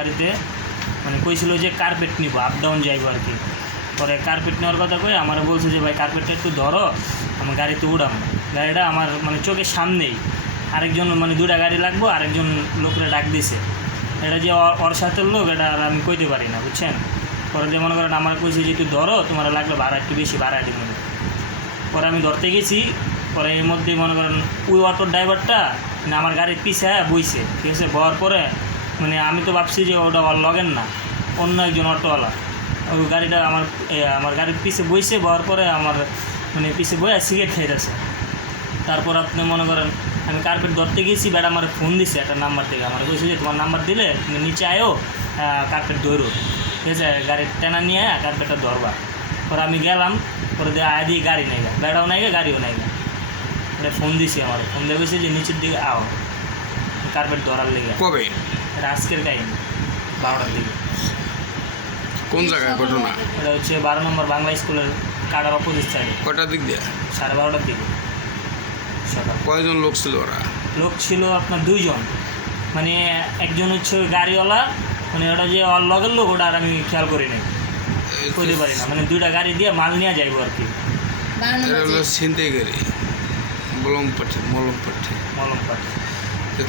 গাড়িতে মানে কইছিল যে কার্পেট নিব, আপ ডাউন যাইব আর কি। পরে কার্পেট নেওয়ার কথা কই আমার বলছে যে ভাই কার্পেটটা একটু ধরো, আমার গাড়িতে উড়াম। গাড়িটা আমার মানে চোখের সামনেই, আরেকজন মানে দুটা গাড়ি লাগবো, আরেকজন লোকরা ডাক দিছে। এটা যে ওর সাথে লোক এটা আর আমি কইতে পারি না, বুঝছেন। পরে যে মনে করেন আমার কইছে যে একটু ধরো, তোমার লাগলে ভাড়া একটু বেশি ভাড়া দিব। পরে আমি ধরতে গেছি, পরে এর মধ্যে মনে করেন ওই অটোর ড্রাইভারটা মানে আমার গাড়ির পিছে বইছে, ঠিক আছে। বওয়ার পরে মানে আমি তো ভাবছি যে ওটা ওর লগেন না, অন্য একজন অটোওয়ালা। ওই গাড়িটা আমার গাড়ির পিছে বইছে, বওয়ার পরে আমার মানে পিছে বইয়া সিগারেট খাইতেছে। তারপর আপনি মনে করেন আমি কার্পেট ধরতে গেছি, বেড়া আমার ফোন দিছে একটা নাম্বার থেকে, আমার বলছে যে তোমার নাম্বার দিলে তুমি নিচে আয়ো, কার্পেট ধরো, ঠিক আছে, গাড়ির টেনা নিয়ে কার্পেটটা ধরবা। পরে আমি গেলাম, পরে দিয়ে আয় দিয়ে গাড়ি নেই গা, বেড়াও নাই গা, গাড়িও নাই গা। এটা ফোন দিছি, আমার ফোন দিয়ে বলছে যে নিচের দিকে আও কার্পেট ধরার লেগে। কবে? এটা আজকের কাহিনি, 12টার দিকে। কোন জায়গায় ঘটনা? এটা হচ্ছে 12 নম্বর বাংলা স্কুলের কাটার অপোজিট সাইডে, কটার দিক দিয়ে? 12:30টার দিকে সকাল। কয়জন লোক ছিল ওরা? লোক ছিল আপনার 2 জন, মানে একজন হচ্ছে ওই গাড়িওয়ালা, মানে ওটা যে ওর লগের লোক ওটা আর আমি খেয়াল করি নাই, করতে পারি না। মানে 2টা গাড়ি দিয়ে মাল নিয়ে যাইবো আর কি। এটা হলো ছিনতাই গাড়ি, মলমপাটি। মলমপাট।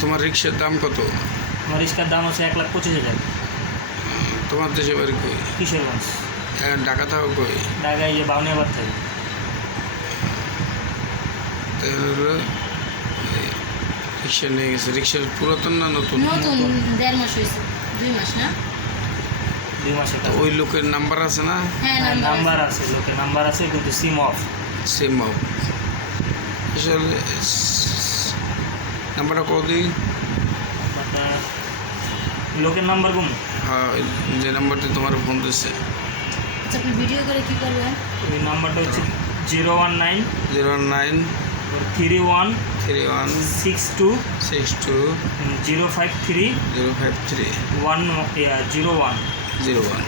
তোমার রিক্সার দাম কত? আমার রিক্সার দাম হচ্ছে 1,25,000। তোমার দেশে বাড়ি কই? কিশোরগঞ্জ। ঢাকা থাকো কই? ঢাকায় যে বাউনিয়াবাদ থাকে। তাই হলো রিক্সা নিয়ে গেছে। রিক্সার পুরাতন না নতুন? নতুন 1.5 মাস হয়েছে, 2 মাস না, 2 মাসের তো ওই লোকের নাম্বার আছে না? হ্যাঁ নাম্বার আছে, লোকের নাম্বার আছে, কিন্তু সিম অফ। সেম আসলে নাম্বারটা কদিন? আপনার লোকের নাম্বার কোন? হ্যাঁ, যে নাম্বারটি তোমার ফোন দিচ্ছে। আচ্ছা, আপনি ভিডিও করে কি করবেন? ওই নাম্বারটা হচ্ছে 019 09 31 31 62 62 053 053 01 01। 01